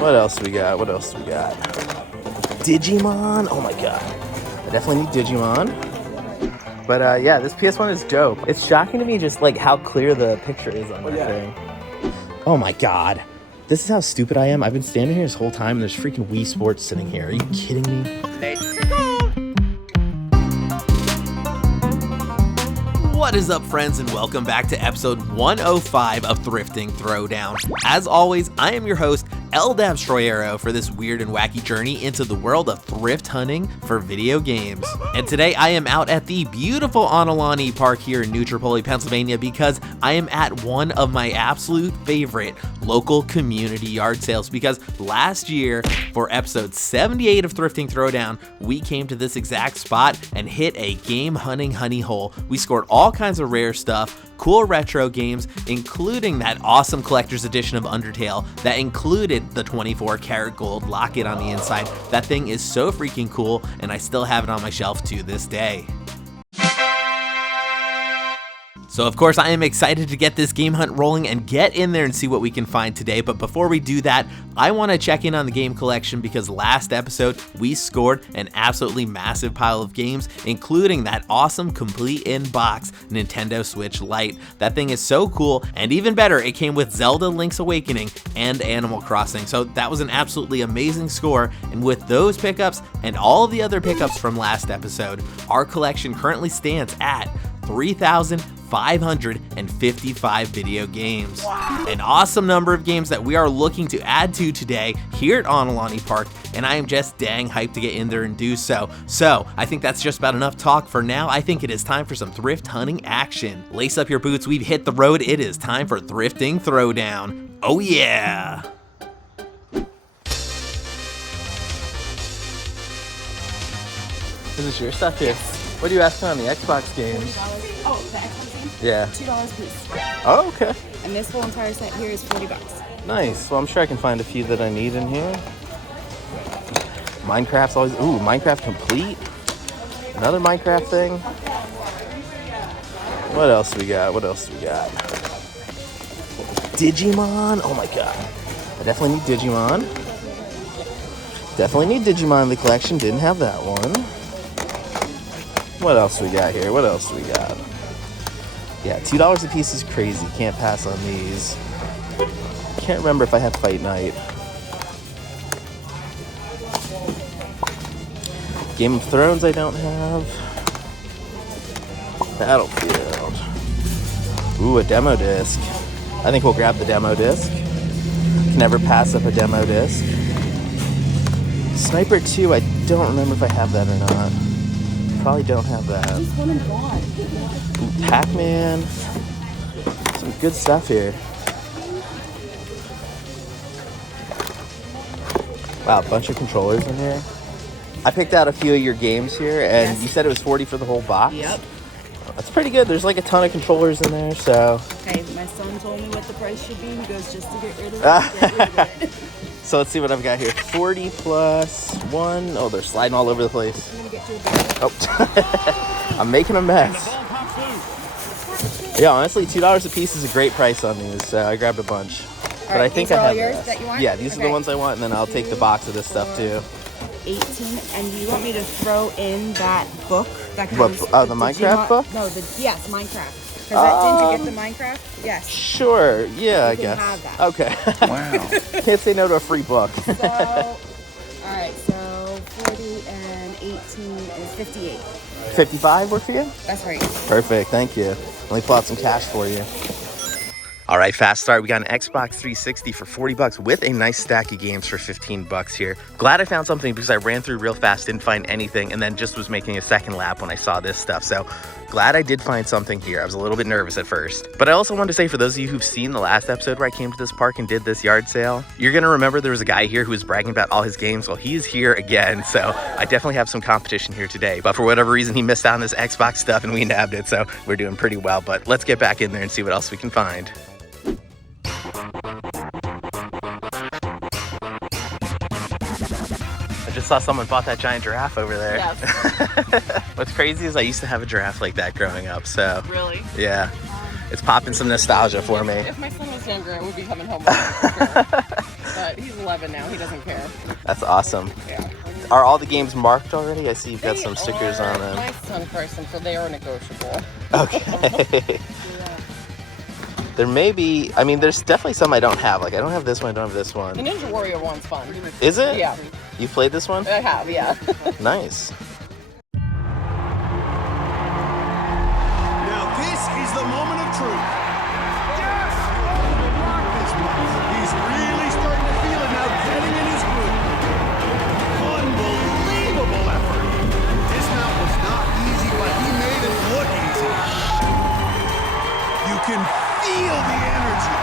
What else we got? Digimon. Oh my god. I definitely need Digimon. But yeah, this PS1 is dope. It's shocking to me just like how clear the picture is on that thing. Oh my god. This is how stupid I am. I've been standing here this whole time and there's freaking Wii Sports sitting here. Are you kidding me? Let's go! What is up, friends, and welcome back to episode 105 of Thrifting Throwdown. As always, I am your host, Eldabstroyero, for this weird and wacky journey into the world of thrift hunting for video games. And today I am out at the beautiful Onalani Park here in New Tripoli, Pennsylvania, because I am at one of my absolute favorite local community yard sales. Because last year, for episode 78 of Thrifting Throwdown, we came to this exact spot and hit a game hunting honey hole. We scored all kinds of rare stuff, cool retro games, including that awesome collector's edition of Undertale that included the 24 karat gold locket on the inside. That thing is so freaking cool, and I still have it on my shelf to this day. So of course I am excited to get this game hunt rolling and get in there and see what we can find today. But before we do that, I want to check in on the game collection because last episode we scored an absolutely massive pile of games, including that awesome complete in-box Nintendo Switch Lite. That thing is so cool, and even better, it came with Zelda Link's Awakening and Animal Crossing. So that was an absolutely amazing score, and with those pickups and all of the other pickups from last episode, our collection currently stands at 3,555 video games. Wow. An awesome number of games that we are looking to add to today here at Onalani Park, and I am just dang hyped to get in there and do so. So I think that's just about enough talk for now. I think it is time for some thrift hunting action. Lace up your boots, we've hit the road. It is time for Thrifting Throwdown. Oh yeah! This is your stuff here. What are you asking on the Xbox games? Oh, the Xbox games? Yeah. $2 a piece. Oh, okay. And this whole entire set here is $40. Nice. Well, I'm sure I can find a few that I need in here. Minecraft's always... Ooh, Minecraft Complete. Another Minecraft thing. What else we got? Digimon. Oh my god. I definitely need Digimon. Definitely need Digimon in the collection. Didn't have that one. What else we got here? Yeah, $2 a piece is crazy. Can't pass on these. Can't remember if I had Fight Night. Game of Thrones I don't have. Battlefield. Ooh, a demo disc. I think we'll grab the demo disc. Can never pass up a demo disc. Sniper 2, I don't remember if I have that or not. Probably don't have that. Ooh, Pac-Man. Some good stuff here. Wow, a bunch of controllers in here. I picked out a few of your games here, and yes. You said it was $40 for the whole box? Yep. That's pretty good. There's like a ton of controllers in there, so... Okay, my son told me what the price should be. He goes, just to get rid of it. So let's see what I've got here. 40 plus 1. Oh, they're sliding all over the place. I'm gonna get you a bag. Oh, I'm making a mess. Yeah, honestly, $2 a piece is a great price on these. So I grabbed a bunch. But I think I have yours that you want? Yeah, these are the ones I want, and then I'll take the box of this stuff too. 18, and you want me to throw in that book that comes? What, the Minecraft book? No, yes, Minecraft. Didn't you get the Minecraft? Yes. Sure. Yeah, I guess. Have that. Okay. Wow. Can't say no to a free book. So, all right. So 40 and 18 is 58. 55 work for you? That's right. Perfect. Thank you. Let me pull out some cash for you. All right, fast start. We got an Xbox 360 for $40 with a nice stack of games for $15 here. Glad I found something because I ran through real fast, didn't find anything, and then just was making a second lap when I saw this stuff. So glad I did find something here. I was a little bit nervous at first. But I also wanted to say, for those of you who've seen the last episode where I came to this park and did this yard sale, you're gonna remember there was a guy here who was bragging about all his games. Well, he's here again, so I definitely have some competition here today. But for whatever reason, he missed out on this Xbox stuff and we nabbed it, so we're doing pretty well. But let's get back in there and see what else we can find. I just saw someone bought that giant giraffe over there. Yes. What's crazy is I used to have a giraffe like that growing up, so. Really? Yeah. It's popping some nostalgia for me. If my son was younger, I would be coming home with him. But He's 11 now. He doesn't care. That's awesome. Yeah. Are all the games marked already? I see you've got some stickers on them. My son priced them, so they are negotiable. Okay. There may be, I mean, there's definitely some I don't have. Like, I don't have this one, I don't have this one. The Ninja Warrior one's fun. Is it? Yeah. You played this one? I have, yeah. Nice. Now this is the moment of truth. Yes! Rock this one. He's really starting to feel it now, getting in his groove. Unbelievable effort. Dismount was not easy, but he made it look easy. You can feel the energy.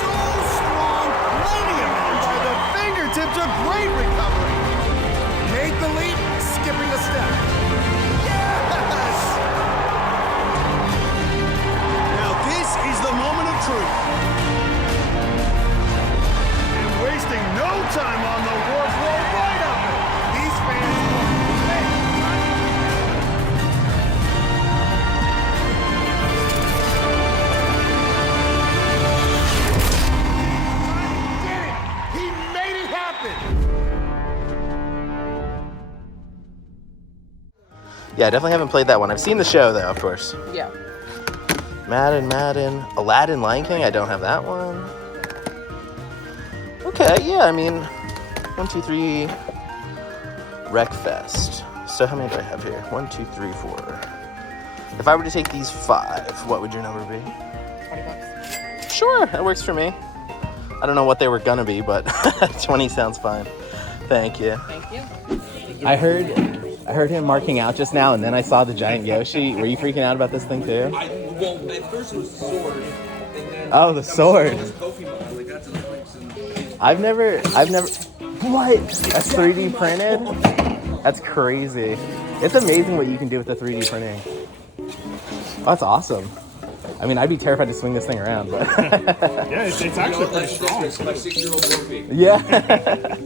So strong, plenty of energy. The fingertips, a great recovery. Made the leap, skipping a step. Yes! Now this is the moment of truth. And wasting no time on the warp roll right up it. These fans want He made it happen! Yeah, I definitely haven't played that one. I've seen the show, though, of course. Yeah. Madden, Aladdin, Lion King, I don't have that one. Okay, yeah, I mean, 1, 2, 3, Wreckfest. So how many do I have here? 1, 2, 3, 4. If I were to take these 5, what would your number be? $20. Sure, that works for me. I don't know what they were gonna be, but 20 sounds fine. Thank you. Thank you. I heard him marking out just now, and then I saw the giant Yoshi. Were you freaking out about this thing too? Well, at first it was the sword. And then Oh, the sword. it was Pokemon. They got to the place and I've never. What? That's 3D printed? That's crazy. It's amazing what you can do with the 3D printing. Oh, that's awesome. I mean, I'd be terrified to swing this thing around, but Yeah, it's actually pretty strong. that's my 6-year-old trophy. yeah.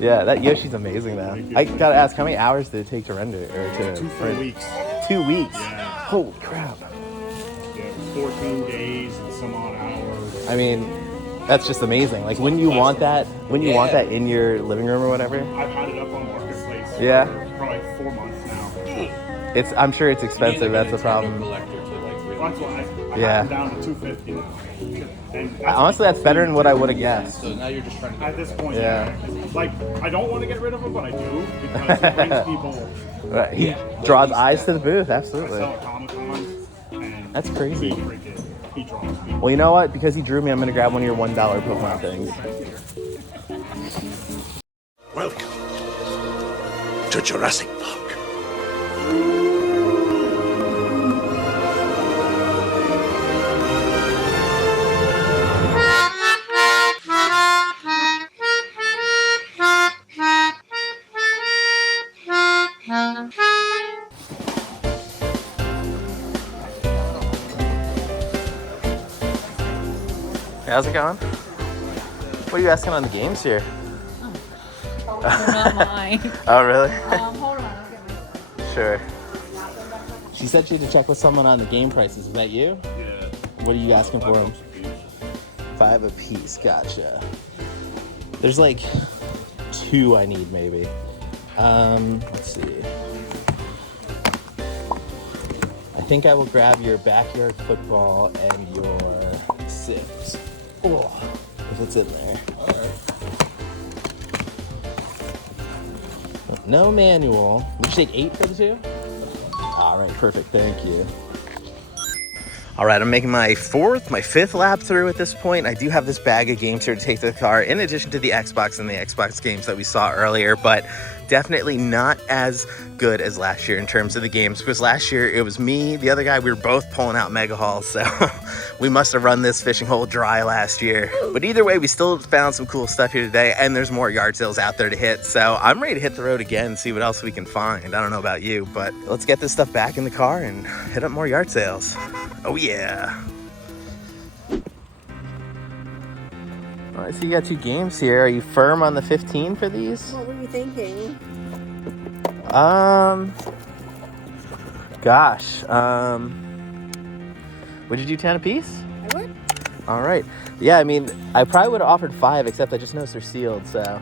Yeah, that Yoshi's amazing though. I gotta ask, how many hours did it take to render or to 2 full weeks. 2 weeks. Yeah. Holy crap. Yeah, 14 days and some odd hours. I mean, that's just amazing. Like, wouldn't you want that? Wouldn't you want that in your living room or whatever? I've had it up on Marketplace Yeah. for probably 4 months now. I'm sure it's expensive. That's the problem. Collector to like really. That's why I Yeah. have it down to $250 now. And Honestly, that's better than what I would have guessed. So now you're just trying to at this point, Yeah. like, I don't want to get rid of them, but I do because it brings people. Right. He draws eyes to the booth. I Absolutely. sell at Comic-Con, and That's crazy. he draws people. Well, you know what? Because he drew me, I'm gonna grab one of your $1 Pokemon things. Welcome to Jurassic Park. How's it going? What are you asking on the games here? Not mine. Oh, really? Hold on, I'll get my. Sure. She said she had to check with someone on the game prices. Is that you? Yeah. What are you asking for them? 5 a piece. Gotcha. There's like 2 I need maybe. Let's see. I think I will grab your backyard football and your Sims. Oh, if it's in there. No manual. Did you take 8 for the 2? All right, perfect. Thank you. All right, I'm making my 5th lap through at this point. I do have this bag of games here to take to the car, in addition to the Xbox and the Xbox games that we saw earlier, but definitely not as good as last year in terms of the games, because last year it was me, the other guy, we were both pulling out mega hauls, so we must have run this fishing hole dry last year. But either way, we still found some cool stuff here today, and there's more yard sales out there to hit, so I'm ready to hit the road again and see what else we can find. I don't know about you, but let's get this stuff back in the car and hit up more yard sales. Oh yeah. Oh, I see you got 2 games here. Are you firm on the 15 for these? What were you thinking? Gosh. Would you do 10 a piece? I would. All right. Yeah, I mean, I probably would have offered 5, except I just noticed they're sealed, so.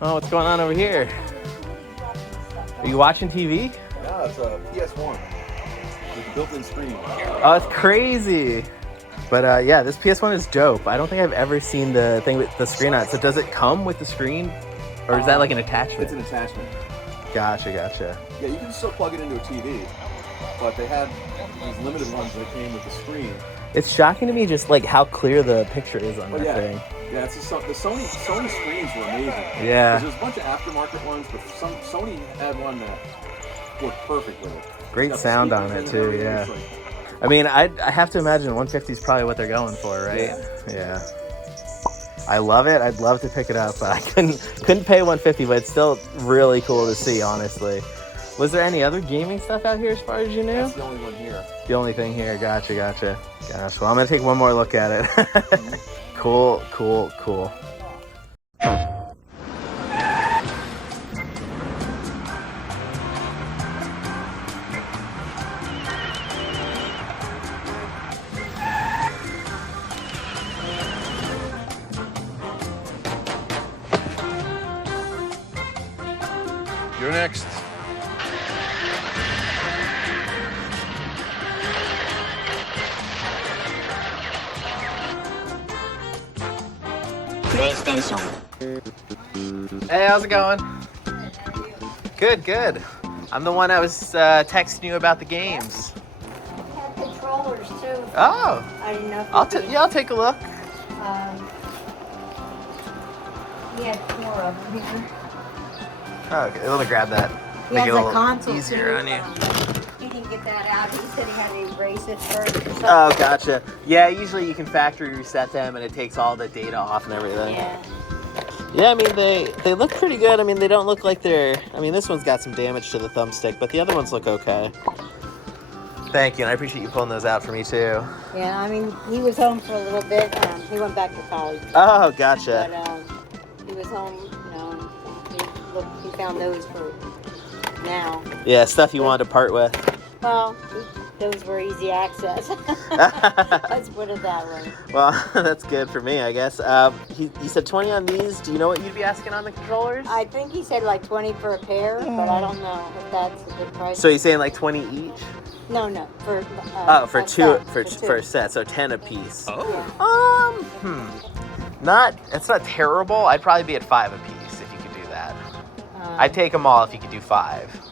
Oh, what's going on over here? Are you watching TV? No, it's a PS1 with built-in screen. Oh, it's crazy. But yeah, this PS1 is dope. I don't think I've ever seen the thing with the screen on it. So does it come with the screen? Or is that like an attachment? It's an attachment. Gotcha. Yeah, you can still plug it into a TV, but they had these limited ones that came with the screen. It's shocking to me just like how clear the picture is on that thing. Yeah, it's just, the Sony screens were amazing. Yeah. There's a bunch of aftermarket ones, but Sony had one that worked perfect with it. Great sound on it too, yeah. I mean, I have to imagine 150 is probably what they're going for, right? Yeah. I love it. I'd love to pick it up, but I couldn't pay 150, but it's still really cool to see, honestly. Was there any other gaming stuff out here as far as you knew? That's the only one here. The only thing here. Gotcha. Gosh, well, I'm going to take one more look at it. Cool. You're next. Hey, how's it going? Good. I'm the one I was texting you about the games. I have controllers too. Oh, I didn't know. I'll take a look. He had 4 of them here. Okay, let me grab that. He Make has it a a little console easier too. on you. He didn't get that out. He said he had to erase it first. Or something. Oh, gotcha. Yeah, usually you can factory reset them and it takes all the data off and everything. Yeah, I mean, they look pretty good. I mean, they don't look like they're... I mean, this one's got some damage to the thumbstick, but the other ones look okay. Thank you, and I appreciate you pulling those out for me, too. Yeah, I mean, he was home for a little bit. He went back to college. Oh, gotcha. But he was home, he found those for now. Yeah, stuff you wanted to part with. Well, those were easy access. Let's put it that way. Well, that's good for me, I guess. He said 20 on these. Do you know what you'd be asking on the controllers? I think he said like 20 for a pair, but I don't know if that's a good price. So he's saying like 20 each? No, for for a set, so 10 a piece. Oh. It's not terrible. I'd probably be at 5 a piece if you could do that. I'd take them all if you could do 5.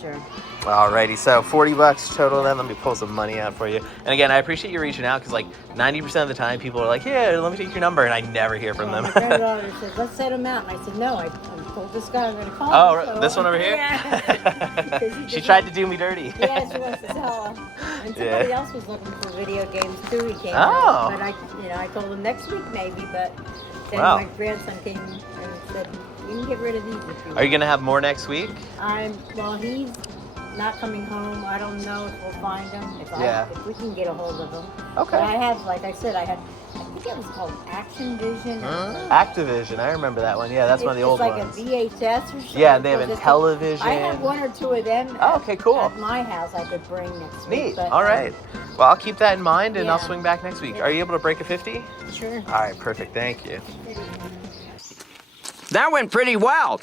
Sure. Alrighty, so $40 total then. Let me pull some money out for you. And again, I appreciate you reaching out because like 90% of the time people are like, yeah, let me take your number, and I never hear from them. My granddaughter said, let's set him out. And I said, no, I told this guy I'm going to call Oh, him. So this one over here? Yeah. She tried to do me dirty. Yeah, she wants to sell him. And somebody else was looking for video games too. He came Oh. out. But I told him next week maybe, but then Wow. my grandson came and said, you can get rid of these if you want. Are you going to have more next week? He's not coming home. I don't know if we'll find him. If we can get a hold of him. Okay. But I have, like I said, I think it was called Action Vision. Activision, I remember that one. Yeah, that's one of the old ones. ones. It's like a VHS or something. Yeah, they have a television. I have 1 or 2 of them. Oh, okay, cool. At my house, I could bring next week. Neat. But, All right. Well, I'll keep that in mind, and I'll Yeah. swing back next week. Are you able to break a 50? Sure. All right, perfect. Thank you. That went pretty well.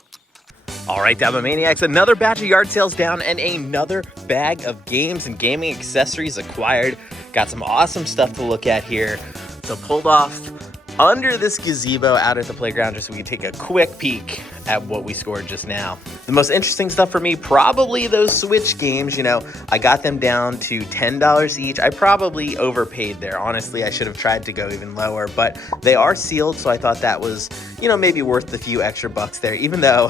All right, Dabomaniacs, another batch of yard sales down and another bag of games and gaming accessories acquired. Got some awesome stuff to look at here. So pulled off under this gazebo out at the playground just so we can take a quick peek at what we scored just now. The most interesting stuff for me, probably those Switch games. I got them down to $10 each. I probably overpaid there. Honestly, I should have tried to go even lower, but they are sealed, so I thought that was, maybe worth the few extra bucks there, even though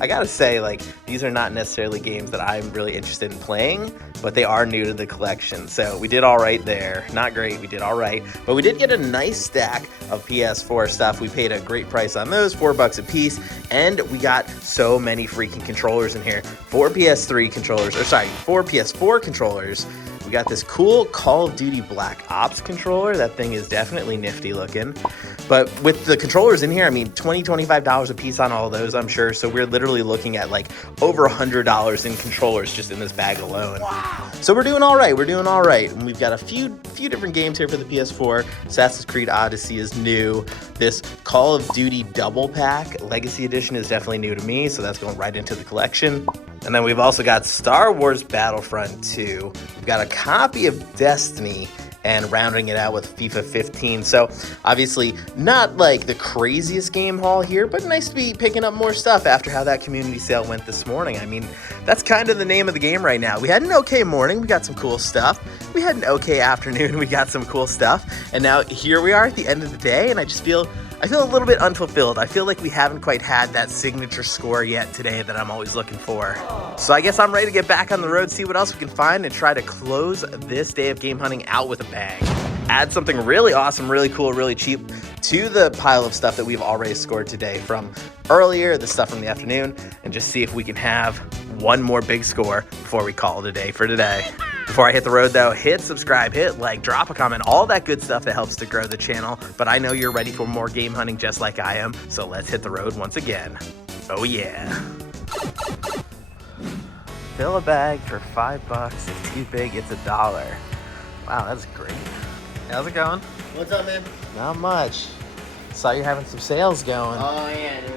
I gotta say, like, these are not necessarily games that I'm really interested in playing, but they are new to the collection. So we did all right there. Not great, we did all right. But we did get a nice stack of PS4 stuff. We paid a great price on those, $4 a piece, and we got so many freaking controllers in here. 4 PS4 controllers. We got this cool Call of Duty Black Ops controller. That thing is definitely nifty looking. But with the controllers in here, I mean, $20, $25 a piece on all of those, I'm sure. So we're literally looking at like over $100 in controllers just in this bag alone. Wow. So we're doing all right. We're doing all right. And we've got a few different games here for the PS4. Assassin's Creed Odyssey is new. This Call of Duty Double Pack Legacy Edition is definitely new to me, so that's going right into the collection. And then we've also got Star Wars Battlefront 2. We've got a copy of Destiny, and rounding it out with FIFA 15. So obviously not like the craziest game haul here, but nice to be picking up more stuff after how that community sale went this morning. I mean, that's kind of the name of the game right now. We had an okay morning, we got some cool stuff. We had an okay afternoon, we got some cool stuff. And now here we are at the end of the day, and I feel a little bit unfulfilled. I feel like we haven't quite had that signature score yet today that I'm always looking for. So I guess I'm ready to get back on the road, see what else we can find, and try to close this day of game hunting out with a bang. Add something really awesome, really cool, really cheap to the pile of stuff that we've already scored today from earlier, the stuff from the afternoon, and just see if we can have one more big score before we call it a day for today. Before I hit the road though, hit subscribe, hit like, drop a comment, all that good stuff that helps to grow the channel. But I know you're ready for more game hunting just like I am, so let's hit the road once again. Oh yeah. Fill a bag for $5. It's too big, it's $1. Wow, that's great. How's it going? What's up, man? Not much. Saw you having some sales going. Oh, yeah, dude.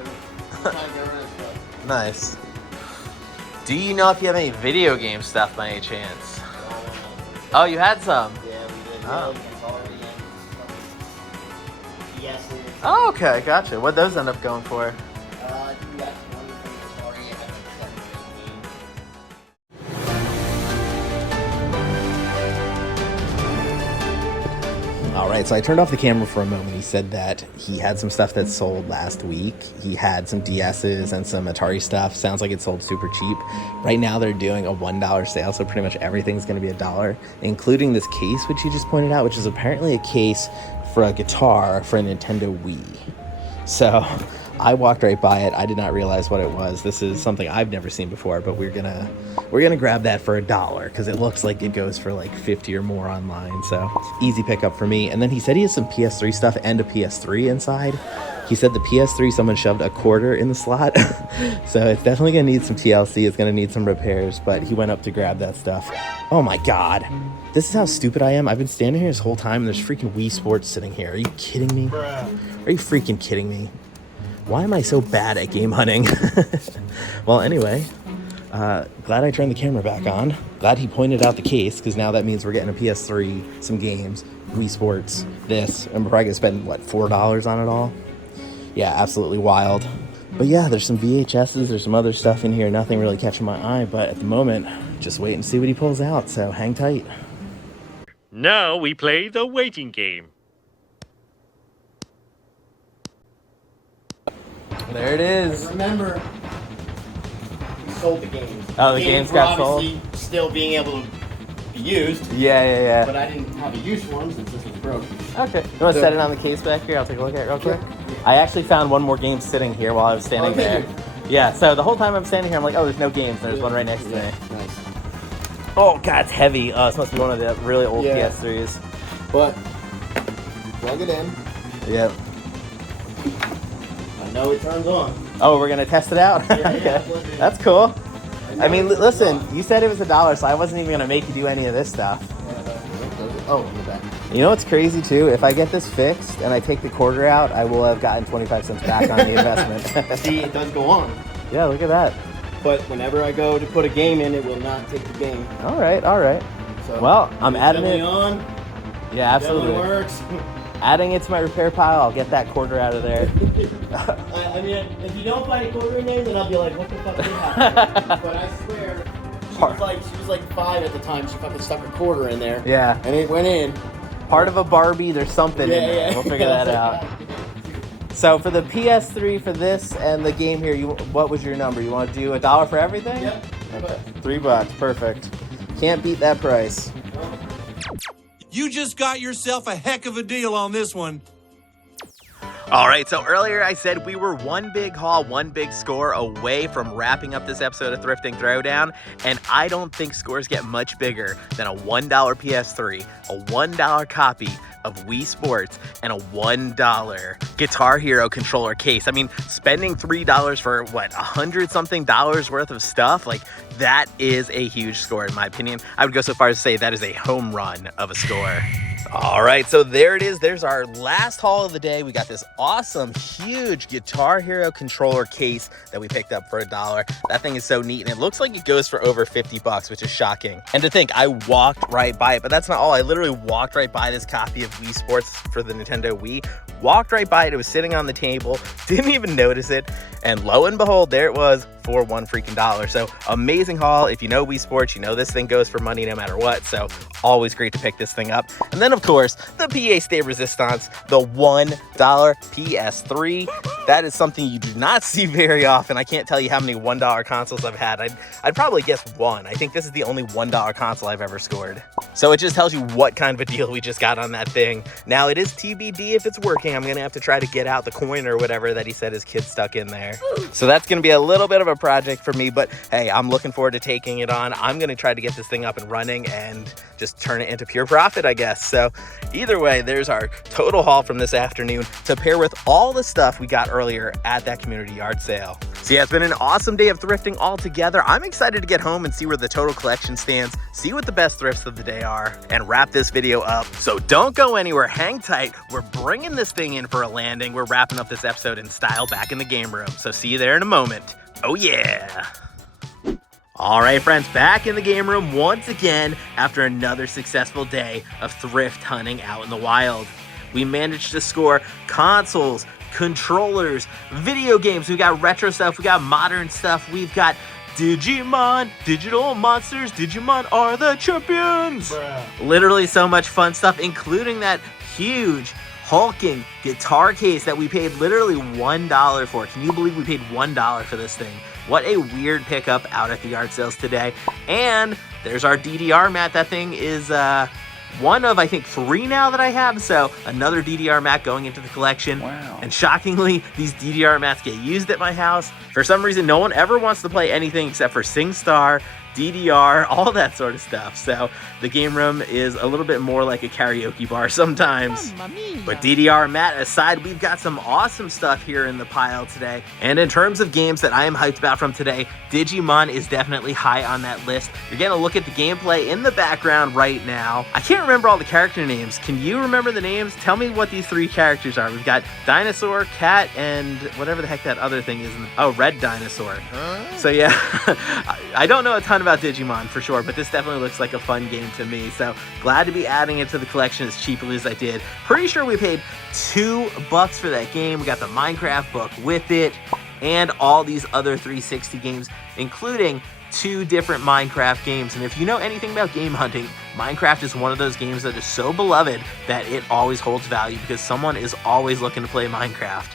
Trying to get rid of stuff. Nice. Do you know if you have any video game stuff by any chance? Oh, you had some? Yeah, we did. Oh. Yes. Oh, okay, gotcha. What'd those end up going for? I think we got 20 from the Atari and 17. All right, so I turned off the camera for a moment. He said that he had some stuff that sold last week. He had some DSs and some Atari stuff. Sounds like it sold super cheap. Right now they're doing a $1 sale, so pretty much everything's going to be $1, including this case, which he just pointed out, which is apparently a case for a guitar for a Nintendo Wii. So I walked right by it. I did not realize what it was. This is something I've never seen before, but we're gonna grab that for $1 because it looks like it goes for like 50 or more online. So easy pickup for me. And then he said he has some PS3 stuff and a PS3 inside. He said the PS3, someone shoved a quarter in the slot. So it's definitely gonna need some TLC. It's gonna need some repairs, but he went up to grab that stuff. Oh my God. This is how stupid I am. I've been standing here this whole time and there's freaking Wii Sports sitting here. Are you kidding me? Are you freaking kidding me? Why am I so bad at game hunting? Well, anyway, glad I turned the camera back on. Glad he pointed out the case, because now that means we're getting a PS3, some games, Wii Sports, this, and we're probably gonna spend, what, $4 on it all? Yeah, absolutely wild. But yeah, there's some VHSs, there's some other stuff in here, nothing really catching my eye, but at the moment, just wait and see what he pulls out, so hang tight. Now we play the waiting game. There it is. Remember, we sold the games. Oh, the games got sold? Obviously still being able to be used. Yeah. But I didn't have a use for them since this was broke. Okay. You want to set it on the case back here? I'll take a look at it real quick. I actually found one more game sitting here while I was standing there. Yeah, so the whole time I'm standing here, I'm like, oh, there's no games. There's one right next to me. Nice. Oh, God, it's heavy. This must be one of the really old PS3s. But, plug it in. Yep. I know it turns on. Oh, we're going to test it out? Yeah. That's cool. I mean, listen, you said it was $1, so I wasn't even going to make you do any of this stuff. Oh, in the back. You know what's crazy, too? If I get this fixed and I take the quarter out, I will have gotten 25 cents back on the investment. See, it does go on. Yeah, look at that. But whenever I go to put a game in, it will not take the game. All right. So Well, I'm adding it. on. Yeah, absolutely. Definitely works. Adding it to my repair pile, I'll get that quarter out of there. I mean, if you don't find a quarter in there, then I'll be like, what the fuck did happen? But I swear, she was like 5 at the time. She fucking stuck a quarter in there. Yeah. And it went in. Part of a Barbie, there's something in there. Yeah. We'll figure that out. So for the PS3 for this and the game here, what was your number? You want to do $1 for everything? Yep. Okay. $3, perfect. Can't beat that price. You just got yourself a heck of a deal on this one. All right, so earlier I said we were one big haul, one big score away from wrapping up this episode of Thrifting Throwdown, and I don't think scores get much bigger than a $1 PS3, a $1 copy of Wii Sports, and a $1 Guitar Hero controller case. I mean, spending $3 for what, $100-something worth of stuff? Like, that is a huge score in my opinion. I would go so far as to say that is a home run of a score. All right, so there it is. There's our last haul of the day. We got this awesome, huge Guitar Hero controller case that we picked up for $1. That thing is so neat, and it looks like it goes for over $50, which is shocking. And to think, I walked right by it, but that's not all. I literally walked right by this copy of Wii Sports for the Nintendo Wii. Walked right by it. It was sitting on the table. Didn't even notice it. And lo and behold, there it was for $1 freaking. So amazing haul. If you know Wii Sports, you know this thing goes for money no matter what. So always great to pick this thing up. And then of course, the pièce de résistance, the $1 PS3. That is something you do not see very often. I can't tell you how many $1 consoles I've had. I'd probably guess one. I think this is the only $1 console I've ever scored. So it just tells you what kind of a deal we just got on that thing. Now it is TBD if it's working. I'm gonna have to try to get out the coin or whatever that he said his kid stuck in there. So that's gonna be a little bit of a project for me, but hey, I'm looking forward to taking it on. I'm gonna try to get this thing up and running and just turn it into pure profit, I guess. So either way, there's our total haul from this afternoon to pair with all the stuff we got earlier at that community yard sale. So yeah, it's been an awesome day of thrifting all together. I'm excited to get home and see where the total collection stands, see what the best thrifts of the day are, and wrap this video up. So don't go anywhere, hang tight. We're bringing this thing in for a landing. We're wrapping up this episode in style back in the game room. So see you there in a moment. Oh yeah. All right, friends, back in the game room once again after another successful day of thrift hunting out in the wild. We managed to score consoles, controllers, video games. We got retro stuff, we got modern stuff, we've got Digimon, digital monsters, Digimon are the champions. Bruh. Literally so much fun stuff, including that huge hulking guitar case that we paid literally $1 for. Can you believe we paid $1 for this thing? What a weird pickup out at the yard sales today. And there's our DDR mat. That thing is one of, I think, 3 now that I have. So another DDR mat going into the collection. Wow. And shockingly, these DDR mats get used at my house. For some reason, no one ever wants to play anything except for SingStar, DDR, all that sort of stuff. So the game room is a little bit more like a karaoke bar sometimes. But DDR mat aside, we've got some awesome stuff here in the pile today. And in terms of games that I am hyped about from today, Digimon is definitely high on that list. You're gonna look at the gameplay in the background right now. I can't remember all the character names. Can you remember the names? Tell me what these 3 characters are. We've got Dinosaur, Cat, and whatever the heck that other thing is. Oh, Red Dinosaur. So yeah, I don't know a ton about Digimon for sure, but this definitely looks like a fun game to me. So glad to be adding it to the collection as cheaply as I did. Pretty sure we paid $2 for that game. We got the Minecraft book with it and all these other 360 games, including 2 different Minecraft games. And if you know anything about game hunting, Minecraft is one of those games that is so beloved that it always holds value because someone is always looking to play Minecraft.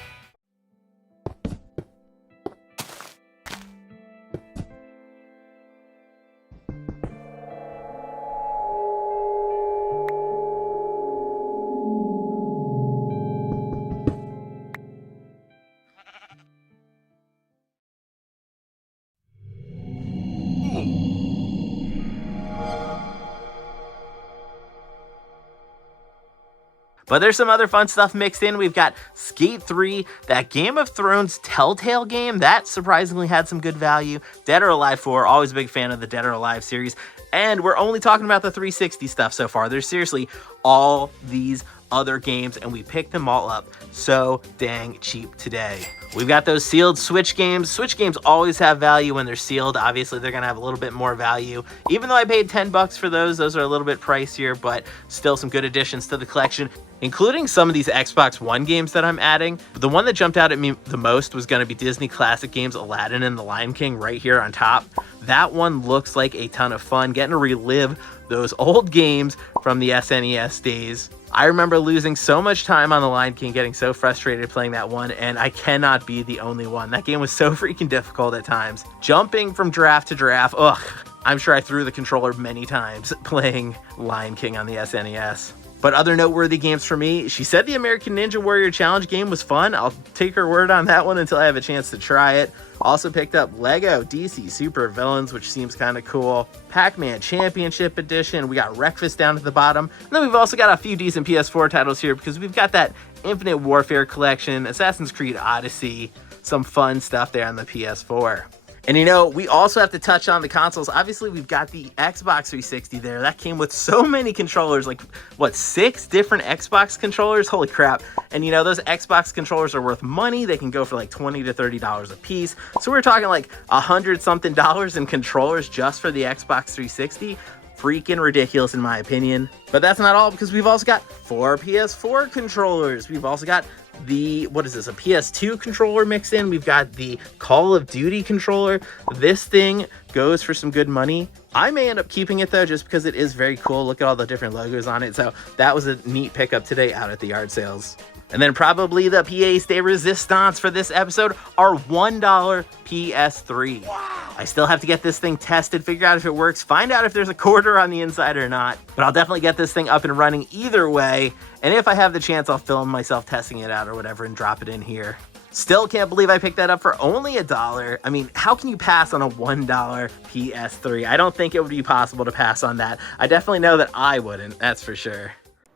But there's some other fun stuff mixed in. We've got Skate 3, that Game of Thrones Telltale game. That surprisingly had some good value. Dead or Alive 4, always a big fan of the Dead or Alive series. And we're only talking about the 360 stuff so far. There's seriously all these other games, and we picked them all up so dang cheap today. We've got those sealed Switch games. Switch games always have value when they're sealed. Obviously, they're going to have a little bit more value. Even though I paid $10 for those are a little bit pricier, but still some good additions to the collection, including some of these Xbox One games that I'm adding. The one that jumped out at me the most was going to be Disney Classic Games, Aladdin and the Lion King right here on top. That one looks like a ton of fun, getting to relive those old games from the SNES days. I remember losing so much time on the Lion King, getting so frustrated playing that one, and I cannot be the only one. That game was so freaking difficult at times. Jumping from giraffe to giraffe, ugh. I'm sure I threw the controller many times playing Lion King on the SNES. But other noteworthy games for me, she said the American Ninja Warrior Challenge game was fun. I'll take her word on that one until I have a chance to try it. Also picked up Lego DC Super Villains, which seems kind of cool. Pac-Man Championship Edition. We got Wreckfest down at the bottom. And then we've also got a few decent PS4 titles here because we've got that Infinite Warfare collection, Assassin's Creed Odyssey, some fun stuff there on the PS4. And you know, we also have to touch on the consoles. Obviously, we've got the Xbox 360 there. That came with so many controllers, like, what, 6 different Xbox controllers? Holy crap. And you know, those Xbox controllers are worth money. They can go for like $20 to $30 a piece. So we're talking like $100-something in controllers just for the Xbox 360. Freaking ridiculous in my opinion. But that's not all, because we've also got 4 PS4 controllers. We've also got the, what is this, a PS2 controller mixed in. We've got the Call of Duty controller. This thing goes for some good money. I may end up keeping it though, just because it is very cool. Look at all the different logos on it. So that was a neat pickup today out at the yard sales. And then probably the pièce de resistance for this episode, our $1 PS3. Wow. I still have to get this thing tested, figure out if it works, find out if there's a quarter on the inside or not. But I'll definitely get this thing up and running either way. And if I have the chance, I'll film myself testing it out or whatever and drop it in here. Still can't believe I picked that up for only $1. I mean, how can you pass on a $1 PS3? I don't think it would be possible to pass on that. I definitely know that I wouldn't, that's for sure.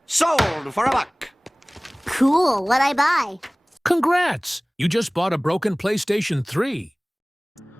Sold for $1. Cool, what'd I buy? Congrats! You just bought a broken PlayStation 3.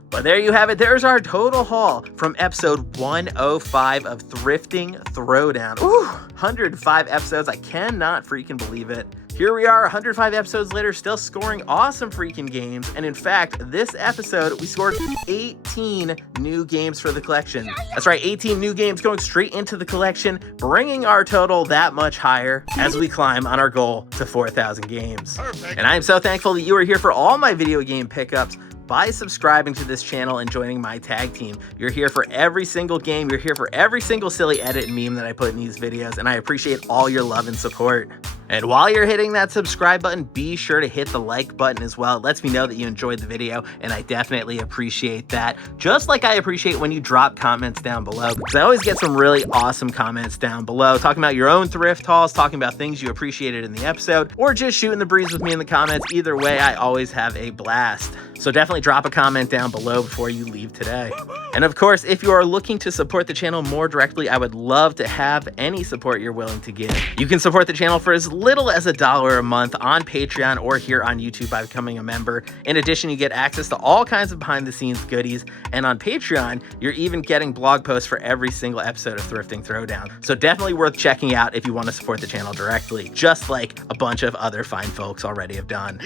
But there you have it. There's our total haul from episode 105 of Thrifting Throwdown. Ooh, 105 episodes. I cannot freaking believe it. Here we are, 105 episodes later, still scoring awesome freaking games. And in fact, this episode, we scored 18 new games for the collection. That's right, 18 new games going straight into the collection, bringing our total that much higher as we climb on our goal to 4,000 games. Perfect. And I am so thankful that you are here for all my video game pickups. By subscribing to this channel and joining my tag team. You're here for every single game. You're here for every single silly edit and meme that I put in these videos, and I appreciate all your love and support. And while you're hitting that subscribe button, be sure to hit the like button as well. It lets me know that you enjoyed the video, and I definitely appreciate that. Just like I appreciate when you drop comments down below, because I always get some really awesome comments down below, talking about your own thrift hauls, talking about things you appreciated in the episode, or just shooting the breeze with me in the comments. Either way, I always have a blast. So definitely drop a comment down below before you leave today. And of course, if you are looking to support the channel more directly, I would love to have any support you're willing to give. You can support the channel for as little as $1 a month on Patreon or here on YouTube by becoming a member. In addition, you get access to all kinds of behind the scenes goodies. And on Patreon, you're even getting blog posts for every single episode of Thrifting Throwdown. So definitely worth checking out if you want to support the channel directly, just like a bunch of other fine folks already have done.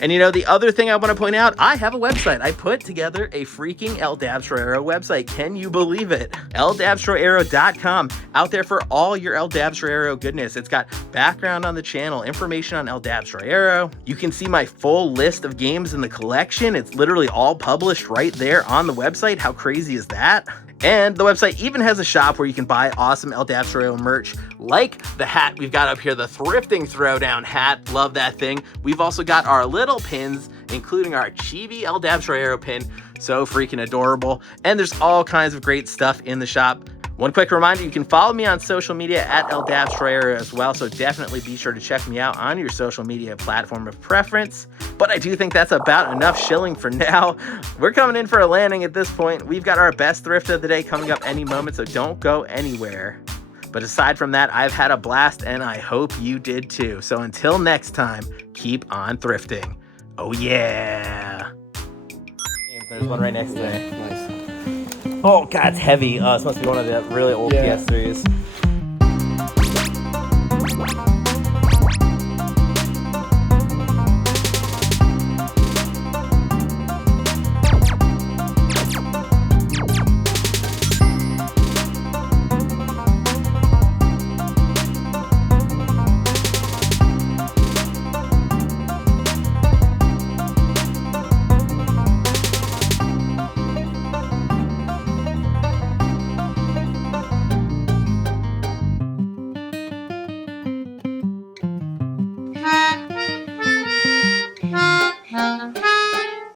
And you know, the other thing I want to point out, I have a website. I put together a freaking LDabsTroyero website. Can you believe it? LDabsTroyero.com. Out there for all your LDabsTroyero goodness. It's got background on the channel, information on LDabsTroyero. You can see my full list of games in the collection. It's literally all published right there on the website. How crazy is that? And the website even has a shop where you can buy awesome LDabsTroyero merch, like the hat we've got up here, the Thrifting Throwdown hat. Love that thing. We've also got our little pins, including our chibi LDabsTroyero pin. So freaking adorable. And there's all kinds of great stuff in the shop. One quick reminder, you can follow me on social media at LDabsTroyero as well, so definitely be sure to check me out on your social media platform of preference. But I do think that's about enough shilling for now. We're coming in for a landing at this point. We've got our best thrift of the day coming up any moment, so don't go anywhere. But aside from that, I've had a blast, and I hope you did too. So until next time, keep on thrifting. Oh yeah! There's one right next to there. Nice. Oh god, it's heavy. This must be one of the really old PS3s.